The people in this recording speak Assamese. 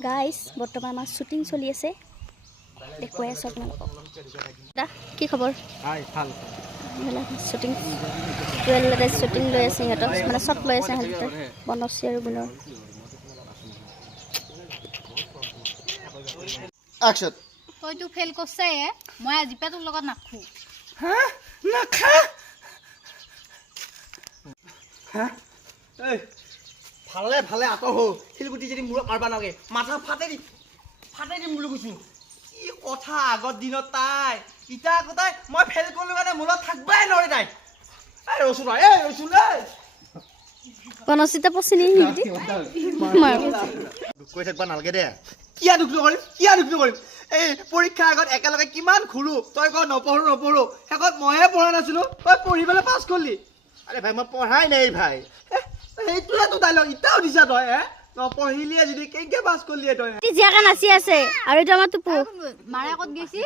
গাইজ বৰ্তমান আমাৰ শ্বুটিং চলি আছে দেখুৱাই আছোঁ আপোনালোকক কি খবৰ শ্বুটিং শ্বুটিং লৈ আছে সিহঁতৰ মানে শ্বট লৈ আছে সিহঁতে বনশ্ৰী আৰু গুণৰ তইতো ফেল কৰছে মই আজি পা তোৰ লগত নাখো হা নাখা হা এই ভালে ভালে আতৰ হো শিলগুটি যদি মূৰত মাৰবা নাগে মাথা ফাটাই দিম বুলি কৈছো কি কথা আগৰ দিনত তাই ইটা কথাই মই ফেল কৰিলো কাৰণে মূৰত থাকবাই নৰে তাই এই ৰচুন বনশ্ৰীতে পচিনি নিদি দুখ কৰি থাকবা নালগে দে কিয়া দুখ নকৰিম এই পৰীক্ষা আগত একেলগে কিমান ঘূৰো তই ক নপঢ়ো শেষত মইহে পঢ়া নাছিলো তই পঢ়ি পেলাই পাছ কৰিলি আৰে ভাই মই পঢ়াই নাই ভাই সেইটোৱে তো ডাইলগ ইটাও দিছা তই নপঢ়িলিয়ে যদি কেনেকে পাছ কৰিলিয়ে তই জীয়াকে নাচি আছে আৰু এইটো আমাৰ টোপু মাৰে ক'ত গৈছি